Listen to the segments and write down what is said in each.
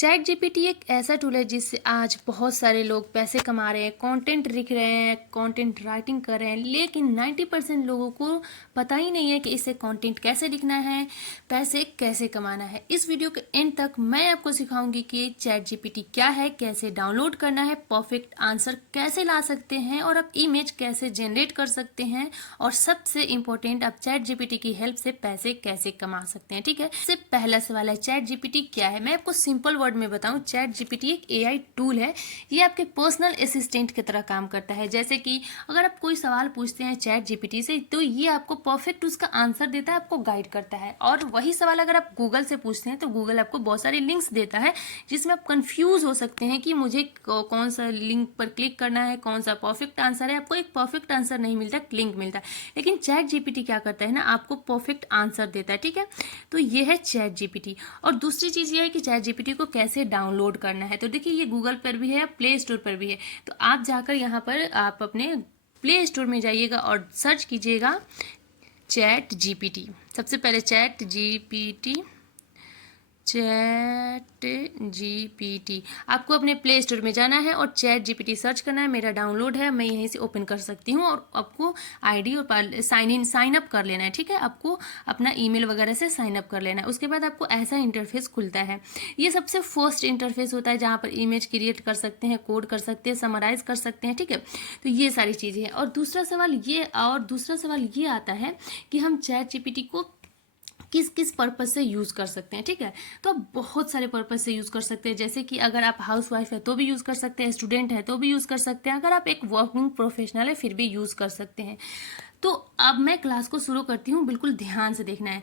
Chat GPT एक ऐसा tool है जिससे आज बहुत सारे लोग पैसे कमा रहे हैं, कंटेंट लिख रहे हैं, कंटेंट राइटिंग कर रहे हैं। लेकिन 90% लोगों को पता ही नहीं है कि इससे कंटेंट कैसे लिखना है, पैसे कैसे कमाना है। इस वीडियो के एंड तक मैं आपको सिखाऊंगी कि चैट जीपीटी क्या है, कैसे डाउनलोड करना है, परफेक्ट आंसर कैसे ला सकते हैं और आप इमेज कैसे जनरेट कर सकते हैं, और सबसे इम्पोर्टेंट आप चैट जीपीटी की हेल्प से पैसे कैसे कमा सकते हैं। ठीक है, सबसे पहला सवाल है चैट जीपीटी क्या है। मैं आपको सिंपल वर्ड में बताऊं, चैट जीपीटी एक एआई टूल है। ये आपके पर्सनल असिस्टेंट की तरह काम करता है। जैसे कि अगर आप कोई सवाल पूछते हैं चैट जीपीटी से तो ये आपको परफेक्ट उसका आंसर देता है, आपको गाइड करता है। और वही सवाल अगर आप गूगल से पूछते हैं तो गूगल आपको बहुत सारे लिंक्स देता है जिसमें आप कंफ्यूज हो सकते हैं कि मुझे कौन सा लिंक पर क्लिक करना है, कौन सा परफेक्ट आंसर है। आपको एक परफेक्ट आंसर नहीं मिलता, लिंक मिलता है। लेकिन चैट जीपीटी क्या करता है ना, आपको परफेक्ट आंसर देता है। ठीक है, तो ये है चैट जीपीटी। और दूसरी चीज़ ये है कि चैट जीपीटी को कैसे डाउनलोड करना है। तो देखिए, ये गूगल पर भी है, प्ले स्टोर पर भी है। तो आप जाकर यहाँ पर आप अपने प्ले स्टोर में जाइएगा और सर्च कीजिएगा चैट जीपीटी। सबसे पहले चैट जीपीटी आपको अपने प्ले स्टोर में जाना है और चैट जीपीटी सर्च करना है। मेरा डाउनलोड है, मैं यहीं से ओपन कर सकती हूँ। और आपको आईडी और साइन अप कर लेना है। ठीक है, आपको अपना ईमेल वगैरह से साइन अप कर लेना है। उसके बाद आपको ऐसा इंटरफेस खुलता है। ये सबसे फर्स्ट इंटरफेस होता है जहाँ पर इमेज क्रिएट कर सकते हैं, कोड कर सकते हैं, समराइज कर सकते हैं। ठीक है, तो ये सारी चीज़ें हैं। और दूसरा सवाल ये आता है कि हम चैट जीपीटी को किस किस पर्पज़ से यूज़ कर सकते हैं। ठीक है, तो आप बहुत सारे पर्पज़ से यूज़ कर सकते हैं। जैसे कि अगर आप हाउस वाइफ है तो भी यूज़ कर सकते हैं, स्टूडेंट है तो भी यूज़ कर सकते हैं, अगर आप एक वर्किंग प्रोफेशनल है फिर भी यूज़ कर सकते हैं। तो अब मैं क्लास को शुरू करती हूँ, बिल्कुल ध्यान से देखना है।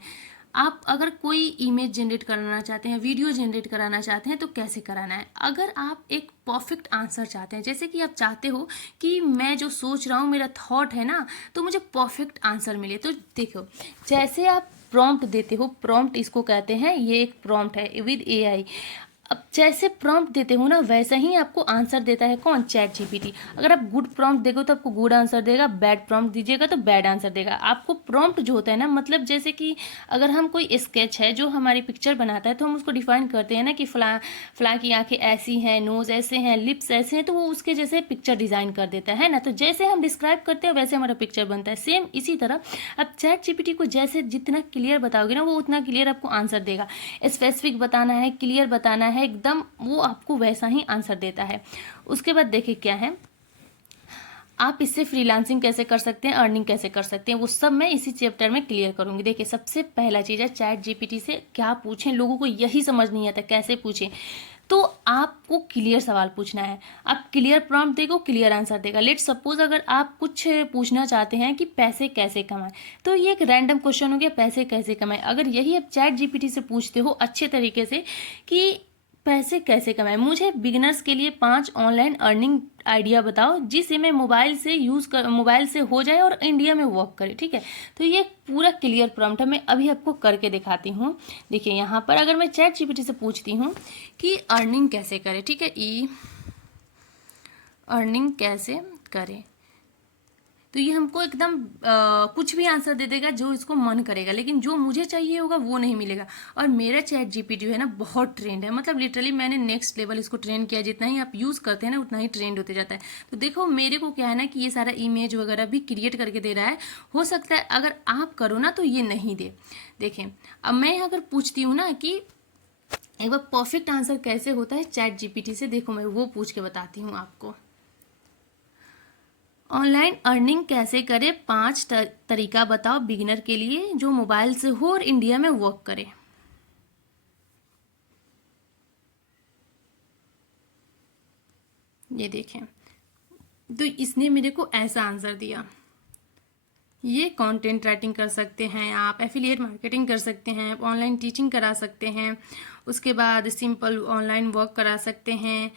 आप अगर कोई इमेज जनरेट कराना चाहते हैं, वीडियो जनरेट कराना चाहते हैं तो कैसे कराना है। अगर आप एक परफेक्ट आंसर चाहते हैं, जैसे कि आप चाहते हो कि मैं जो सोच रहा हूँ, मेरा थॉट है ना, तो मुझे परफेक्ट आंसर मिले, तो देखो जैसे आप प्रॉम्प्ट देते हो, प्रॉम्प्ट इसको कहते हैं, ये एक प्रॉम्प्ट है विद एआई। अब जैसे प्रॉम्प्ट देते हो ना वैसा ही आपको आंसर देता है कौन, चैट जीपीटी। अगर आप गुड प्रॉम्प्ट देगा तो आपको गुड आंसर देगा, बैड प्रॉम्प्ट दीजिएगा तो बैड आंसर देगा। आपको प्रॉम्प्ट जो होता है ना, मतलब जैसे कि अगर हम कोई स्केच है जो हमारी पिक्चर बनाता है तो हम उसको डिफाइन करते हैं ना कि फला की आंखें ऐसी हैं, नोज ऐसे हैं, लिप्स ऐसे हैं, तो वो उसके जैसे पिक्चर डिज़ाइन कर देता है ना। तो जैसे हम डिस्क्राइब करते हैं वैसे हमारा पिक्चर बनता है। सेम इसी तरह अब चैट जीपीटी को जैसे जितना क्लियर बताओगे ना वो उतना क्लियर आपको आंसर देगा। स्पेसिफिक बताना है, क्लियर बताना है एकदम, वो आपको वैसा ही आंसर देता है। उसके बाद देखिए क्या है, आप इससे फ्रीलांसिंग कैसे कर सकते हैं, अर्निंग कैसे कर सकते हैं, वो सब मैं इसी चैप्टर में क्लियर करूंगी। देखिए, सबसे पहला चीज़ है चैट जीपीटी से क्या पूछें। लोगों को यही समझ नहीं आता कैसे पूछें। तो आपको क्लियर सवाल पूछना है। आप क्लियर प्रॉम्प्ट देखो, क्लियर आंसर देगा। लेट सपोज अगर आप कुछ पूछना चाहते हैं कि पैसे कैसे कमाएं, तो ये एक रैंडम क्वेश्चन हो गया, पैसे कैसे कमाएं। अगर यही आप चैट जीपीटी से पूछते हो अच्छे तरीके से कि पैसे कैसे कमाएं, मुझे बिगिनर्स के लिए 5 ऑनलाइन अर्निंग आइडिया बताओ जिसे मैं मोबाइल से हो जाए और इंडिया में वर्क करे। ठीक है, तो ये पूरा क्लियर प्रॉम्प्ट है। मैं अभी आपको करके दिखाती हूँ। देखिए, यहाँ पर अगर मैं चैट जीपीटी से पूछती हूँ कि अर्निंग कैसे करें, ठीक है, अर्निंग कैसे करें, तो ये हमको एकदम कुछ भी आंसर दे देगा जो इसको मन करेगा, लेकिन जो मुझे चाहिए होगा वो नहीं मिलेगा। और मेरा चैट जीपीटी जो है ना बहुत ट्रेंड है, मतलब लिटरली मैंने नेक्स्ट लेवल इसको ट्रेन किया। जितना ही आप यूज़ करते हैं ना उतना ही ट्रेंड होते जाता है। तो देखो, मेरे को क्या है ना कि ये सारा इमेज वगैरह भी क्रिएट करके दे रहा है। हो सकता है अगर आप करो ना तो ये नहीं दे। देखें, अब मैं अगर पूछती हूँ ना कि एक बार परफेक्ट आंसर कैसे होता है चैट जीपीटी से, देखो मैं वो पूछ के बताती हूँ आपको। ऑनलाइन अर्निंग कैसे करें, 5 तरीका बताओ बिगिनर के लिए जो मोबाइल से हो और इंडिया में वर्क करे। ये देखें, तो इसने मेरे को ऐसा आंसर दिया। ये कंटेंट राइटिंग कर सकते हैं, आप एफिलिएट मार्केटिंग कर सकते हैं, ऑनलाइन टीचिंग करा सकते हैं, उसके बाद सिंपल ऑनलाइन वर्क करा सकते हैं,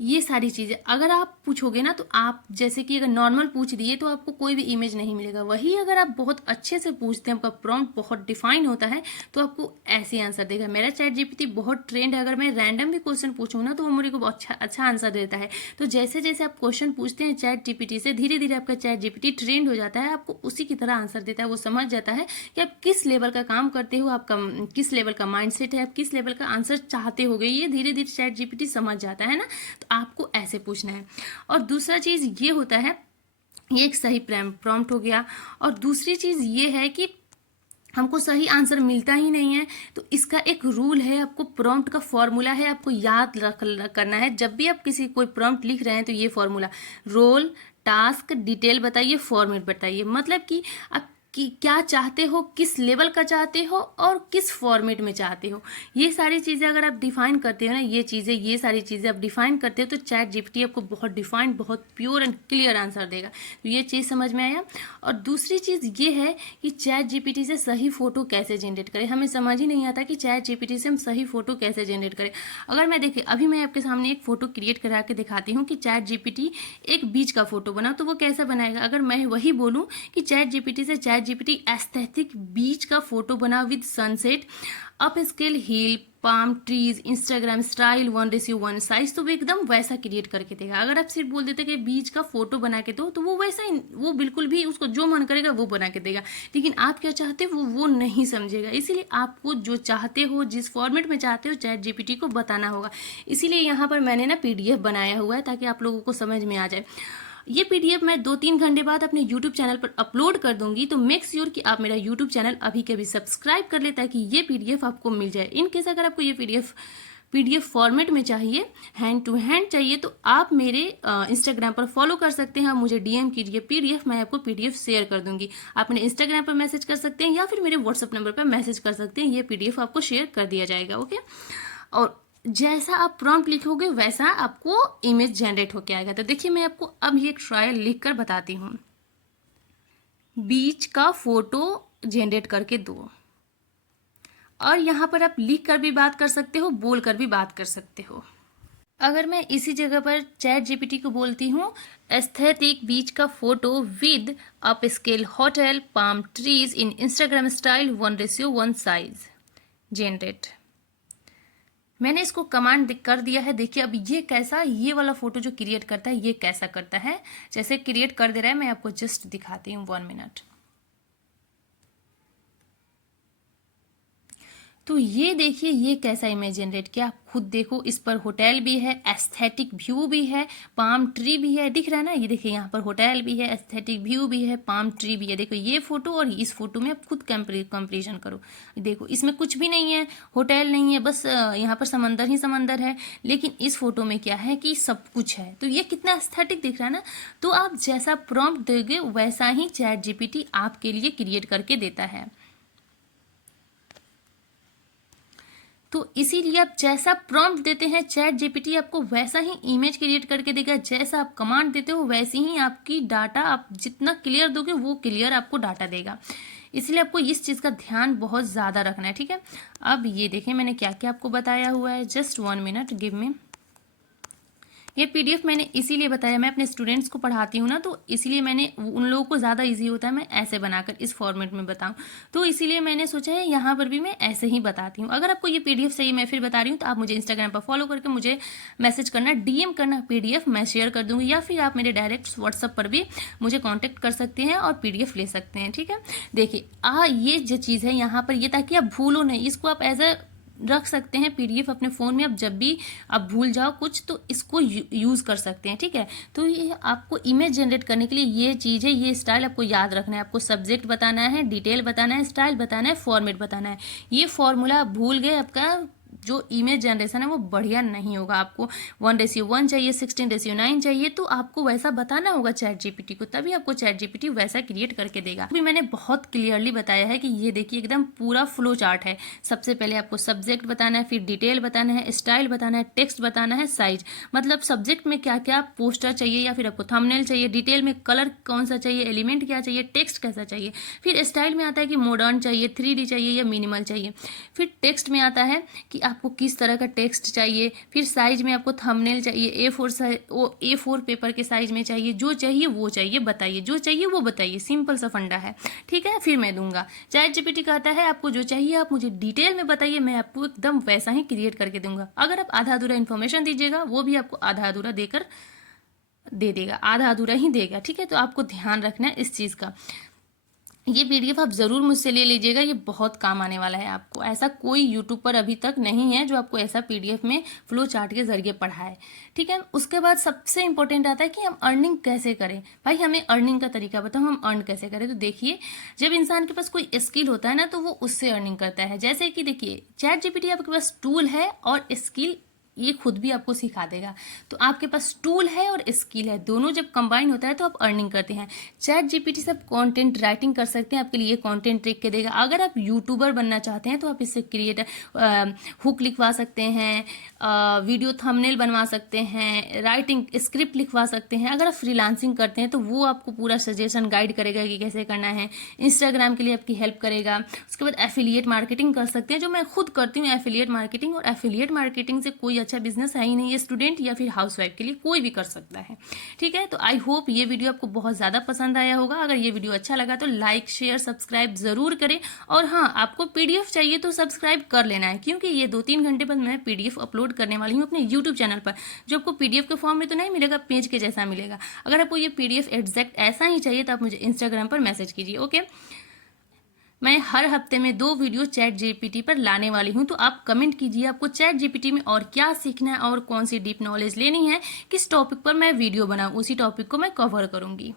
ये सारी चीज़ें अगर आप पूछोगे ना, तो आप जैसे कि अगर नॉर्मल पूछ दिए तो आपको कोई भी इमेज नहीं मिलेगा। वही अगर आप बहुत अच्छे से पूछते हैं, आपका प्रॉम्प्ट बहुत डिफाइन होता है, तो आपको ऐसे आंसर देगा। मेरा चैट जीपीटी बहुत ट्रेंड है। अगर मैं रैंडम भी क्वेश्चन पूछूँ ना, तो वो मेरे को अच्छा अच्छा आंसर देता है। तो जैसे जैसे आप क्वेश्चन पूछते हैं चैट जीपीटी से, धीरे धीरे आपका चैट जीपीटी ट्रेंड हो जाता है, आपको उसी की तरह आंसर देता है। वो समझ जाता है कि आप किस लेवल का काम करते हो, आपका किस लेवल का माइंडसेट है, आप किस लेवल का आंसर चाहते होगे, ये धीरे धीरे चैट जीपीटी समझ जाता है ना। तो आपको ऐसे पूछना है। और दूसरा चीज़ ये होता है, ये एक सही प्रॉम्प्ट हो गया। और दूसरी चीज़ ये है कि हमको सही आंसर मिलता ही नहीं है, तो इसका एक रूल है, आपको प्रॉम्प्ट का फॉर्मूला है, आपको याद करना है। जब भी आप किसी कोई प्रॉम्प्ट लिख रहे हैं, तो ये फॉर्मूला, रोल, टास्क, डिटेल बताइए, फॉर्मेट बताइए। मतलब कि आप क्या चाहते हो, किस लेवल का चाहते हो और किस फॉर्मेट में चाहते हो, ये सारी चीज़ें अगर आप डिफाइन करते हो ना, ये सारी चीज़ें आप डिफाइन करते हो, तो चैट जीपीटी आपको बहुत डिफाइंड, बहुत प्योर एंड क्लियर आंसर देगा। तो ये चीज़ समझ में आया। और दूसरी चीज़ ये है कि चैट जीपीटी से सही फोटो कैसे जनरेट करें। हमें समझ ही नहीं आता कि चैट जीपीटी से हम सही फोटो कैसे जनरेट करें। अगर मैं देखिए, अभी मैं आपके सामने एक फोटो क्रिएट करा के दिखाती हूँ कि चैट जीपीटी एक बीच का फोटो बना, तो वो कैसा बनाएगा। अगर मैं वही बोलूँ कि चैट जीपीटी से चैट जीपीटी एस्थेटिक बीच का फोटो बना with sunset, up scale hill, palm trees, Instagram style, 1:1 size, तो वो एकदम वैसा क्रिएट करके देगा। अगर आप सिर्फ बोल देते कि बीच का फोटो बना के दो, तो वो वैसा ही, वो बिल्कुल भी उसको जो मन करेगा वो बना के देगा। लेकिन आप क्या चाहते हो वो नहीं समझेगा। इसीलिए आपको जो चाहते हो, जिस फॉर्मेट में चाहते हो, चैट जीपीटी को बताना होगा। इसीलिए यहाँ पर मैंने ना पीडीएफ बनाया हुआ है, ताकि आप लोगों को समझ में आ जाए। ये पीडीएफ मैं 2-3 घंटे बाद अपने यूट्यूब चैनल पर अपलोड कर दूंगी, तो मेक श्योर कि आप मेरा यूट्यूब चैनल अभी के अभी सब्सक्राइब कर ले, ताकि ये पीडीएफ आपको मिल जाए। इन केस अगर आपको ये पीडीएफ फॉर्मेट में चाहिए, हैंड टू हैंड चाहिए, तो आप मेरे इंस्टाग्राम पर फॉलो कर सकते हैं, मुझे डीएम कीजिए पीडीएफ, मैं आपको पीडीएफ शेयर कर दूंगी। आप मेरे इंस्टाग्राम पर मैसेज कर सकते हैं या फिर मेरे व्हाट्सअप नंबर पर मैसेज कर सकते हैं, ये पीडीएफ आपको शेयर कर दिया जाएगा। ओके। और जैसा आप प्रॉम्प्ट लिखोगे वैसा आपको इमेज जनरेट होके आएगा। तो देखिए, मैं आपको अब ये ट्रायल लिख कर बताती हूँ। बीच का फोटो जनरेट करके दो, और यहाँ पर आप लिख कर भी बात कर सकते हो, बोल कर भी बात कर सकते हो। अगर मैं इसी जगह पर चैट जीपीटी को बोलती हूँ, एस्थेटिक बीच का photo with up scale hotel, palm trees in Instagram style, 1:1 size, generate. मैंने इसको कमांड कर दिया है। देखिए अब ये कैसा, ये वाला फोटो जो क्रिएट करता है ये कैसा करता है, जैसे क्रिएट कर दे रहा है। मैं आपको जस्ट दिखाती हूँ 1 मिनट। तो ये देखिए ये कैसा इमेज जनरेट किया, आप खुद देखो। इस पर होटल भी है, एस्थेटिक व्यू भी है, पाम ट्री भी है, दिख रहा है ना। ये देखिए यहाँ पर होटल भी है, एस्थेटिक व्यू भी है, पाम ट्री भी है। देखो ये फोटो और इस फोटो में आप खुद कंपेरिजन करो। देखो इसमें कुछ भी नहीं है, होटल नहीं है, बस यहाँ पर समंदर ही समंदर है। लेकिन इस फोटो में क्या है कि सब कुछ है। तो ये कितना एस्थेटिक दिख रहा है ना। तो आप जैसा प्रॉम्प्ट दोगे वैसा ही चैट जीपीटी आपके लिए क्रिएट करके देता है। तो इसीलिए आप जैसा प्रॉम्प्ट देते हैं, चैट जीपीटी आपको वैसा ही इमेज क्रिएट करके देगा। जैसा आप कमांड देते हो वैसे ही आपकी डाटा, आप जितना क्लियर दोगे वो क्लियर आपको डाटा देगा। इसलिए आपको इस चीज़ का ध्यान बहुत ज़्यादा रखना है, ठीक है। अब ये देखें मैंने क्या क्या आपको बताया हुआ है। Just 1 minute, give me. ये पीडीएफ मैंने इसीलिए बताया, मैं अपने स्टूडेंट्स को पढ़ाती हूँ ना, तो इसीलिए मैंने, उन लोगों को ज़्यादा इजी होता है मैं ऐसे बनाकर इस फॉर्मेट में बताऊँ, तो इसीलिए मैंने सोचा है यहाँ पर भी मैं ऐसे ही बताती हूँ। अगर आपको ये पीडीएफ चाहिए, मैं फिर बता रही हूँ, तो आप मुझे इंस्टाग्राम पर फॉलो करके मुझे मैसेज करना, डीएम करना, पीडीएफ मैं शेयर कर दूँगी, या फिर आप मेरे डायरेक्ट व्हाट्सअप पर भी मुझे कॉन्टैक्ट कर सकते हैं और पीडीएफ ले सकते हैं, ठीक है। देखिए ये जो चीज़ है यहाँ पर, ये ताकि आप भूलो नहीं, इसको आप एज अ रख सकते हैं पीडीएफ अपने फ़ोन में। अब जब भी आप भूल जाओ कुछ तो इसको यूज़ कर सकते हैं, ठीक है। तो ये आपको इमेज जनरेट करने के लिए ये चीज़ है, ये स्टाइल आपको याद रखना है। आपको सब्जेक्ट बताना है, डिटेल बताना है, स्टाइल बताना है, फॉर्मेट बताना है। ये फॉर्मूला आप भूल गए, आपका जो इमेज जनरेशन है वो बढ़िया नहीं होगा। आपको 1:1 चाहिए, 16:9 चाहिए, तो आपको वैसा बताना होगा चैट जीपीटी को, तभी आपको चैट जीपीटी वैसा क्रिएट करके देगा। अभी मैंने बहुत क्लियरली बताया है कि ये देखिए एकदम पूरा फ्लो चार्ट है। सबसे पहले आपको सब्जेक्ट बताना है, फिर डिटेल बताना है, स्टाइल बताना है, टेक्स्ट बताना है, साइज, मतलब सब्जेक्ट में क्या क्या पोस्टर चाहिए या फिर आपको थंबनेल चाहिए, डिटेल में कलर कौन सा चाहिए, एलिमेंट क्या चाहिए, टेक्स्ट कैसा चाहिए, फिर स्टाइल में आता है कि मॉडर्न चाहिए, 3D चाहिए या मिनिमल चाहिए, फिर टेक्स्ट में आता है कि आपको किस तरह का टेक्स्ट चाहिए, फिर साइज में आपको थंबनेल चाहिए A4 पेपर के साइज में चाहिए, जो चाहिए वो चाहिए बताइए, जो चाहिए वो बताइए, सिंपल सा फंडा है, ठीक है। फिर मैं दूंगा। चैट जीपीटी कहता है आपको जो चाहिए आप मुझे डिटेल में बताइए, मैं आपको एकदम वैसा ही क्रिएट करके दूंगा। अगर आप आधा अधूरा इन्फॉर्मेशन दीजिएगा वो भी आपको आधा अधूरा देकर दे देगा, आधा अधूरा ही देगा, ठीक है। तो आपको ध्यान रखना है इस चीज़ का। ये पीडीएफ आप ज़रूर मुझसे ले लीजिएगा, ये बहुत काम आने वाला है आपको। ऐसा कोई यूट्यूब पर अभी तक नहीं है जो आपको ऐसा पीडीएफ में फ्लो चार्ट के जरिए पढ़ाए, ठीक है। उसके बाद सबसे इंपॉर्टेंट आता है कि हम अर्निंग कैसे करें। भाई हमें अर्निंग का तरीका बताओ, हम अर्न कैसे करें। तो देखिए, जब इंसान के पास कोई स्किल होता है ना तो वो उससे अर्निंग करता है। जैसे कि देखिए, चैट जीपीटी आपके पास टूल है और स्किल ये खुद भी आपको सिखा देगा। तो आपके पास टूल है और स्किल है, दोनों जब कंबाइन होता है तो आप अर्निंग करते हैं। चैट जीपीटी से आप कंटेंट राइटिंग कर सकते हैं, आपके लिए कंटेंट लिख के देगा। अगर आप यूट्यूबर बनना चाहते हैं तो आप इससे क्रिएटर हुक लिखवा सकते हैं, वीडियो थंबनेल बनवा सकते हैं, राइटिंग स्क्रिप्ट लिखवा सकते हैं। अगर आप फ्रीलांसिंग करते हैं तो वो आपको पूरा सजेशन गाइड करेगा कि कैसे करना है। इंस्टाग्राम के लिए आपकी हेल्प करेगा। उसके बाद एफिलिएट मार्केटिंग कर सकते हैं, जो मैं खुद करती हूँ एफिलिएट मार्केटिंग। और एफिलिएट मार्केटिंग से कोई अच्छा बिजनेस है ही नहीं, ये स्टूडेंट या फिर हाउसवाइफ के लिए कोई भी कर सकता है, ठीक है। तो आई होप ये वीडियो आपको बहुत ज़्यादा पसंद आया होगा। अगर ये वीडियो अच्छा लगा तो लाइक शेयर सब्सक्राइब ज़रूर करें। और हाँ, आपको पीडीएफ चाहिए तो सब्सक्राइब कर लेना है, क्योंकि ये 2-3 घंटे बाद मैं पीडीएफ अपलोड करने वाली हूँ अपने यूट्यूब चैनल पर, जो आपको पीडीएफ के फॉर्म में तो नहीं मिलेगा, पेज के जैसा मिलेगा। अगर आपको ये पीडीएफ एग्जैक्ट ऐसा ही चाहिए तो आप मुझे इंस्टाग्राम पर मैसेज कीजिए, ओके। मैं हर हफ्ते में 2 वीडियो चैट जीपीटी पर लाने वाली हूं, तो आप कमेंट कीजिए आपको चैट जीपीटी में और क्या सीखना है और कौन सी डीप नॉलेज लेनी है, किस टॉपिक पर मैं वीडियो बनाऊं, उसी टॉपिक को मैं कवर करूंगी।